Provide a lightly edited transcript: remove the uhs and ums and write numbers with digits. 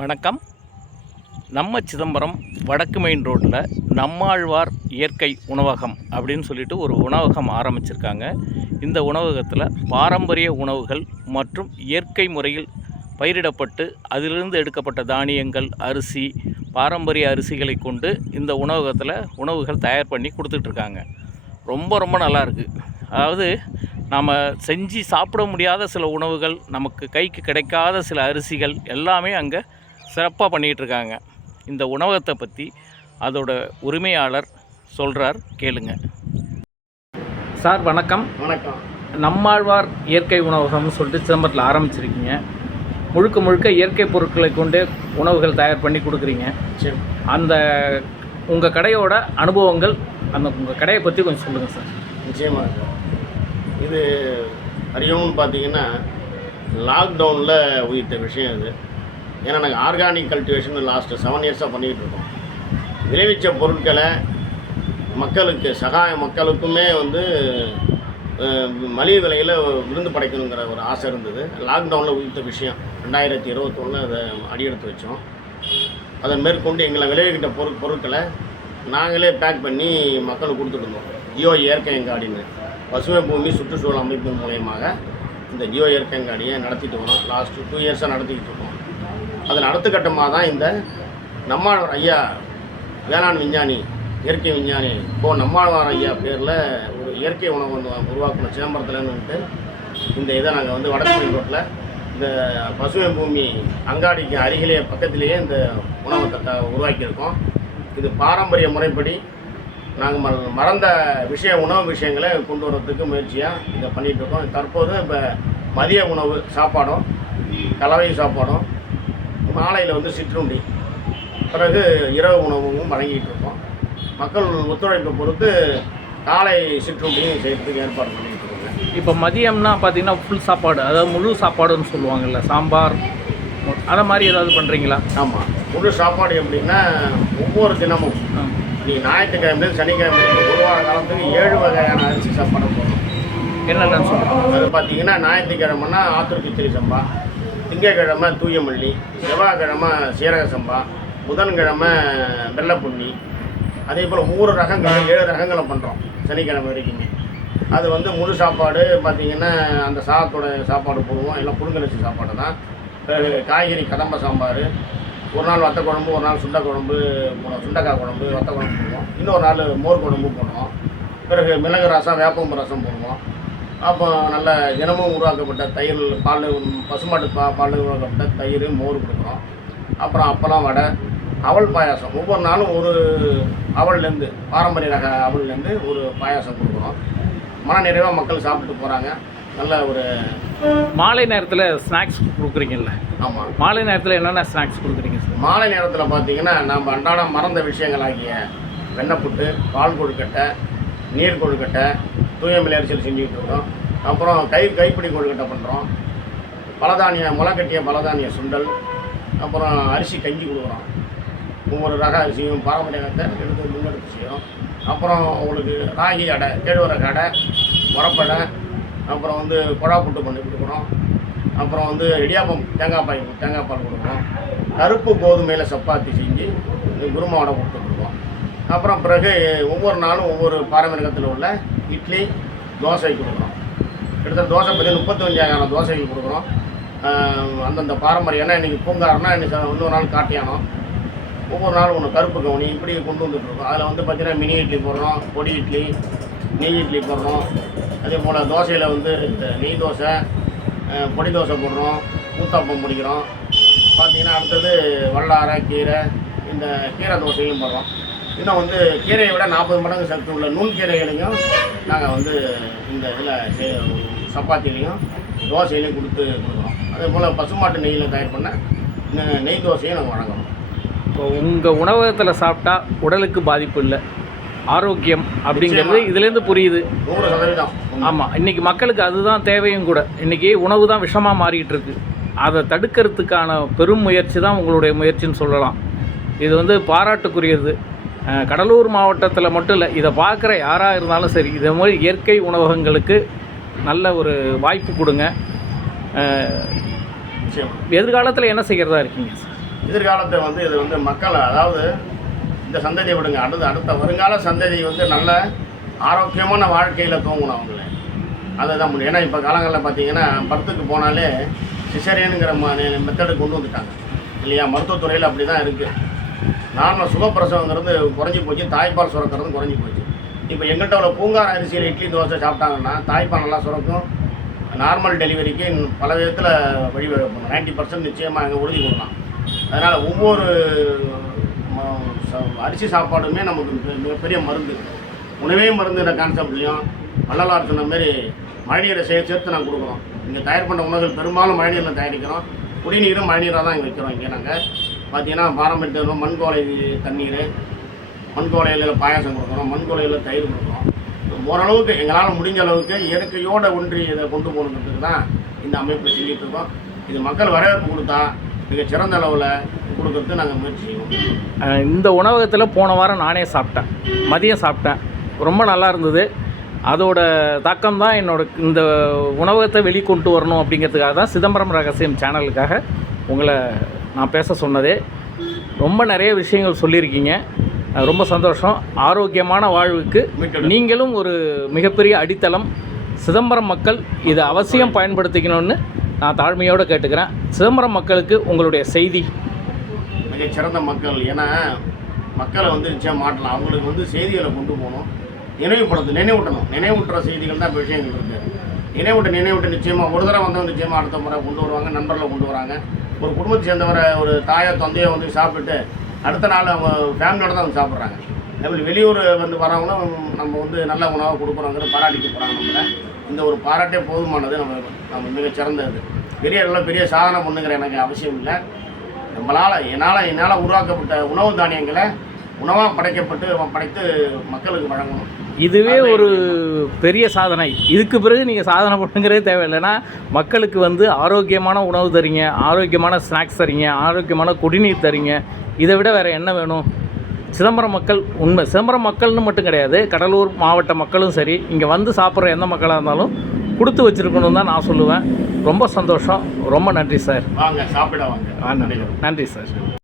வணக்கம். நம்ம சிதம்பரம் வடக்கு மெயின் ரோட்டில் நம்மாழ்வார் இயற்கை உணவகம் அப்படின்னு சொல்லிட்டு ஒரு உணவகம் ஆரம்பிச்சிருக்காங்க. இந்த உணவகத்தில் பாரம்பரிய உணவுகள் மற்றும் இயற்கை முறையில் பயிரிடப்பட்டு அதிலிருந்து எடுக்கப்பட்ட தானியங்கள், அரிசி, பாரம்பரிய அரிசிகளை கொண்டு இந்த உணவகத்தில் உணவுகள் தயார் பண்ணி கொடுத்துட்ருக்காங்க. ரொம்ப நல்லாயிருக்கு. அதாவது நாம் செஞ்சு சாப்பிட முடியாத சில உணவுகள், நமக்கு கைக்கு கிடைக்காத சில அரிசிகள் எல்லாமே அங்கே சிறப்பாக பண்ணிகிட்ருக்காங்க. இந்த உணவகத்தை பற்றி அதோட உரிமையாளர் சொல்கிறார், கேளுங்க. சார் வணக்கம். வணக்கம். நம்மாழ்வார் இயற்கை உணவகம்னு சொல்லிட்டு சிதம்பரத்தில் ஆரம்பிச்சிருக்கீங்க. முழுக்க இயற்கை பொருட்களை கொண்டு உணவுகள் தயார் பண்ணி கொடுக்குறீங்க. சரி, அந்த உங்கள் கடையோட அனுபவங்கள், அந்த உங்கள் கடையை பற்றி கொஞ்சம் சொல்லுங்கள் சார். நிச்சயமாக சார். இது அறியணும்னு பார்த்தீங்கன்னா லாக்டவுனில் உயிர்த்த விஷயம் இது. ஏன்னா நாங்கள் ஆர்கானிக் கல்டிவேஷன் லாஸ்ட்டு 7 இயர்ஸாக பண்ணிக்கிட்டு இருக்கோம். விளைவிச்ச பொருட்களை மக்களுக்குமே மலிவு விலையில் விருந்து படைக்கணுங்கிற ஒரு ஆசை இருந்தது. லாக்டவுனில் உயிர்த்த விஷயம் 2021 அதை அடியெடுத்து வச்சோம். அதை மேற்கொண்டு எங்களை விளைவிக்கிட்ட பொருட்களை நாங்களே பேக் பண்ணி மக்களுக்கு கொடுத்துருந்தோம். ஜியோ இயற்கையங்காடின்னு பசுமை பூமி சுற்றுச்சூழல் அமைப்பு மூலயமாக இந்த ஜியோ இயற்கையங்காடியை நடத்திட்டு வரோம். லாஸ்ட்டு 2 இயர்ஸாக நடத்திக்கிட்டு இருக்கோம். அதில் அடுத்த கட்டமாக தான் இந்த நம்மாழ்வார் ஐயா வேளாண் விஞ்ஞானி, இயற்கை விஞ்ஞானி நம்மாழ்வார் ஐயா பேரில் ஒரு இயற்கை உணவு உருவாக்கணும் சிதம்பரத்துலன்னுட்டு இந்த இதை நாங்கள் வடக்கு மெயின் ரோட்டில் இந்த பசுமை பூமி அங்காடிக்கு அருகிலேயே பக்கத்திலேயே இந்த உணவகத்தை உருவாக்கியிருக்கோம். இது பாரம்பரிய முறைப்படி நாங்கள் மறந்த உணவு விஷயங்களை கொண்டு வரதுக்கு முயற்சியாக இதை பண்ணிகிட்ருக்கோம். தற்போது இப்போ மதிய உணவு சாப்பாடும், கலவை சாப்பாடும், மாலையில் சிற்றுண்டி, பிறகு இரவு உணவும் வழங்கிட்டு இருக்கோம். மக்கள் ஒத்துழைப்பை பொறுத்து காலை சிற்றுண்டியும் செய்யறதுக்கு ஏற்பாடு பண்ணிகிட்டு இருக்கோங்க. இப்போ மதியம்னா பார்த்தீங்கன்னா ஃபுல் சாப்பாடு, அதாவது முழு சாப்பாடுன்னு சொல்லுவாங்கள்ல, சாம்பார் அதை மாதிரி ஏதாவது பண்ணுறீங்களா? ஆமாம், முழு சாப்பாடு எப்படின்னா ஒவ்வொரு தினமும் நீங்கள் ஞாயிற்றுக்கிழமையிலேருந்து சனிக்கிழமையிலேருந்து ஒரு வார காலத்துக்கு 7 வகையான அரிசி சாப்பாடு போடணும். என்னென்னு சொல்லுவோம். அது பார்த்தீங்கன்னா ஞாயிற்றுக்கிழமைனா ஆத்தூர் கிச்சடி சம்பா, திங்கக்கிழமை தூய மல்லி, செவ்வாய்க்கிழமை சீரக சம்பா, புதன்கிழமை வெள்ளைப்புண்ணி. அதே போல் 3 ரகங்கள் 7 ரகங்களை பண்ணுறோம் சனிக்கிழமை வரைக்குமே. அது முழு சாப்பாடு பார்த்திங்கன்னா அந்த சாதத்தோட சாப்பாடு போடுவோம். எல்லாம் புழுங்கரிசி சாப்பாடு தான். காய்கறி கதம்ப சாம்பார், ஒரு நாள் வத்த குழம்பு, ஒரு நாள் சுண்டைக்காய் குழம்பு, வத்த குழம்பு போடுவோம். இன்னொரு நாள் மோர் குழம்பு போடுவோம். பிறகு மிளகு ரசம், வேப்பம்பு ரசம் போடுவோம். அப்போ நல்ல தினமும் உருவாக்கப்பட்ட தயிர், பசுமாட்டு பால் உருவாக்கப்பட்ட தயிர், மோர் கொடுக்குறோம். அப்புறம் அப்பளம், வடை, அவல் பாயாசம். ஒவ்வொரு நாளும் ஒரு அவல்லேருந்து, பாரம்பரிய ரக அவல்லேருந்து ஒரு பாயாசம் கொடுக்குறோம். மன நிறைவாக மக்கள் சாப்பிட்டு போகிறாங்க. நல்ல ஒரு மாலை நேரத்தில் ஸ்நாக்ஸ் கொடுக்குறீங்கல்ல? ஆமாம், மாலை நேரத்தில் என்னென்ன ஸ்நாக்ஸ் கொடுக்குறீங்க சார்? மாலை நேரத்தில் பார்த்தீங்கன்னா நம்ம அன்றாடம் மறந்த விஷயங்களாகிய வெண்ணப்புட்டு, பால் கொழுக்கட்டை, நீர் கொழுக்கட்டை, தூயமல்லி அரிசியில் செஞ்சுக்கிட்டு இருக்கோம். அப்புறம் கைப்பிடி கொழுக்கட்டை பண்ணுறோம். முளைக்கட்டிய பலதானிய சுண்டல், அப்புறம் அரிசி கஞ்சி கொடுக்குறோம். ஒவ்வொரு ரக அரிசியும் பாரம்பரியத்தை முன்னெடுத்து செய்யும். அப்புறம் உங்களுக்கு ராகி அடை, கேழ்வரகு அடை, உரப்படை, அப்புறம் குழா புட்டு பண்ணி கொடுக்குறோம். அப்புறம் இடியாப்பம் தேங்காய் பால் கொடுக்குறோம். கருப்பு கோதுமையில் சப்பாத்தி செஞ்சு குருமாவோட கொடுத்துட்ருக்கோம். அப்புறம் பிறகு ஒவ்வொரு நாளும் ஒவ்வொரு பாரம்பரியத்தில் உள்ள இட்லி, தோசை கொடுக்குறோம். கிட்டத்தட்ட தோசை பற்றி 35,000 தோசைகள் கொடுக்குறோம். அந்தந்த பாரம்பரியம். ஏன்னா இன்றைக்கி பூங்காரனா, இன்னொரு நாள் காட்டியானோம், ஒவ்வொரு நாளும் ஒன்று கருப்பு கவுனி, இப்படி கொண்டு வந்துட்டுருக்கோம். அதில் பார்த்திங்கன்னா மினி இட்லி போடுறோம், பொடி இட்லி, நெய் இட்லி போடுறோம். அதே போல் தோசையில் நெய் தோசை, பொடி தோசை போடுறோம், ஊத்தாப்பம் முடிக்கிறோம். பார்த்திங்கன்னா அடுத்தது வல்லாரை கீரை, இந்த கீரை தோசையும் போடுறோம். இன்னும் கீரையை விட 40 மடங்கு சத்து உள்ள நுண்கீரைகளையும் நாங்கள் இந்த இதில் சப்பாத்திலையும் தோசையிலையும் கொடுக்குறோம். அதே போல் பசுமாட்டு நெய்யில் தயார் பண்ண நெய் தோசையும் நாங்கள் வழங்குறோம். இப்போ உங்கள் உணவகத்தில் சாப்பிட்டா உடலுக்கு பாதிப்பு இல்லை, ஆரோக்கியம் அப்படிங்கிறது இதுலேருந்து புரியுது. 100%. ஆமாம், இன்றைக்கி மக்களுக்கு அதுதான் தேவையும் கூட. இன்றைக்கி உணவு தான் விஷமாக மாறிக்கிட்டு இருக்கு. அதை தடுக்கிறதுக்கான பெரும் முயற்சி தான் உங்களுடைய முயற்சின்னு சொல்லலாம். இது பாராட்டுக்குரியது. கடலூர் மாவட்டத்தில் மட்டும் இல்லை, இதை பார்க்குற யாராக இருந்தாலும் சரி, இதே மாதிரி இயற்கை உணவகங்களுக்கு நல்ல ஒரு வாய்ப்பு கொடுங்க. எதிர்காலத்தில் என்ன செய்கிறதா இருக்கீங்க சார்? எதிர்காலத்தை வந்து இது வந்து மக்கள், அதாவது இந்த சந்ததியை விடுங்க, அடுத்த வருங்கால சந்ததி வந்து நல்ல ஆரோக்கியமான வாழ்க்கையில் தூங்கணும் அவங்கள. அதுதான் முடியும். ஏன்னா இப்போ காலங்களில் பார்த்தீங்கன்னா பர்த்துக்கு போனாலே சிசரியனுங்கிற மெத்தடு கொண்டு வந்துட்டாங்க இல்லையா? மருத்துவத்துறையில் அப்படி தான் இருக்குது. நார்மல் சுகப்பிரசவங்கிறது குறைஞ்சி போச்சு, தாய்ப்பால் சுரக்கிறதும் குறைஞ்சி போச்சு. இப்போ எங்கிட்ட உள்ள பூங்கார் அரிசியில் இட்லி தோசை சாப்பிட்டாங்கன்னா தாய்ப்பால் நல்லா சுரக்கும். நார்மல் டெலிவரிக்கு பல விதத்தில் வழிவகுப்போம். 90% நிச்சயமாக அங்கே உறுதி கொடுக்கலாம். அதனால் ஒவ்வொரு அரிசி சாப்பாடுமே நமக்கு மிகப்பெரிய மருந்து. உணவே மருந்துன்ற கான்செப்ட்லையும் வள்ளலார் சொன்ன மாரி மழைநீரை சேர்த்து நாங்கள் கொடுக்குறோம். இங்கே தயார் பண்ண உணவுகள் பெரும்பாலும் மழைநீரில் தயாரிக்கிறோம். குடிநீரும் மழைநீராக தான் இங்கே வைக்கிறோம். இங்கே நாங்கள் பார்த்தீங்கன்னா பாரம்பரிய மண்கோலை தண்ணீர், மண்கோலையில் பாயாசம் கொடுக்குறோம், மண்கோலையில் தயிர் கொடுக்குறோம். ஓரளவுக்கு எங்களால் முடிஞ்ச அளவுக்கு இயற்கையோடு ஒன்றி இதை கொண்டு போகணுன்றதுக்கு தான் இந்த அமைப்பு செஞ்சுட்டு இருக்கோம். இது மக்கள் வரவேற்பு கொடுத்தா மிகச்சிறந்த அளவில் கொடுக்கறதுக்கு நாங்கள் முயற்சி செய்வோம். இந்த உணவகத்தில் போன வாரம் நானே சாப்பிட்டேன், மதியம் சாப்பிட்டேன், ரொம்ப நல்லா இருந்தது. அதோட தாக்கம் தான் இந்த உணவகத்தை வெளிக்கொண்டு வரணும் அப்படிங்கிறதுக்காக தான் சிதம்பரம் ரகசியம் சேனலுக்காக உங்களை நான் பேச சொன்னதே. ரொம்ப நிறைய விஷயங்கள் சொல்லியிருக்கீங்க, ரொம்ப சந்தோஷம். ஆரோக்கியமான வாழ்வுக்கு நீங்களும் ஒரு மிகப்பெரிய அடித்தளம். சிதம்பரம் மக்கள் இதை அவசியம் பயன்படுத்திக்கணும்னு நான் தாழ்மையோடு கேட்டுக்கிறேன். சிதம்பரம் மக்களுக்கு உங்களுடைய செய்தி. மிகச்சிறந்த மக்கள், ஏன்னா மக்களை வந்து நிச்சயம் மாட்டலாம். அவங்களுக்கு வந்து செய்திகளை கொண்டு போகணும், நினைவூட்டுற செய்திகள் தான் இப்போ விஷயங்கள் இருக்குது. நினைவூட்ட நிச்சயமாக ஒரு தடவை வந்தவங்க நிச்சயமாக அடுத்த முறை கொண்டு வருவாங்க, நண்பர்களை கொண்டு வராங்க. ஒரு குடும்பத்தை சேர்ந்தவரை, ஒரு தாயோ தந்தையோ வந்து சாப்பிட்டு அடுத்த நாள் அவங்க ஃபேமிலியோட தான் வந்து சாப்பிட்றாங்க. அதேமாதிரி வெளியூர் வந்து வரவங்களும் நம்ம வந்து நல்ல உணவாக கொடுக்குறோங்கிற பாராட்டிட்டு போகிறாங்க. நம்மளை இந்த ஒரு பாராட்டே போதுமானது. நம்ம மிகச்சிறந்தது. பெரிய சாதனை பண்ணுங்கிற எனக்கு அவசியம் இல்லை. என்னால் உருவாக்கப்பட்ட உணவு தானியங்களை உணவாக படைத்து மக்களுக்கு வழங்கணும். இதுவே ஒரு பெரிய சாதனை. இதுக்கு பிறகு நீங்கள் சாதனை பண்ணுங்கிறதே தேவையில்லைன்னா மக்களுக்கு வந்து ஆரோக்கியமான உணவு தரீங்க, ஆரோக்கியமான ஸ்நாக்ஸ் தரீங்க, ஆரோக்கியமான குடிநீர் தரீங்க. இதை விட வேறு என்ன வேணும்? சிதம்பரம் மக்கள் சிதம்பரம் மக்கள்னு மட்டும் கிடையாது, கடலூர் மாவட்ட மக்களும் சரி, இங்கே வந்து சாப்பிட்ற எந்த மக்களாக இருந்தாலும் கொடுத்து வச்சுருக்கணும் தான் நான் சொல்லுவேன். ரொம்ப சந்தோஷம், ரொம்ப நன்றி சார். வாங்க சாப்பிட வாங்க. நன்றி சார்.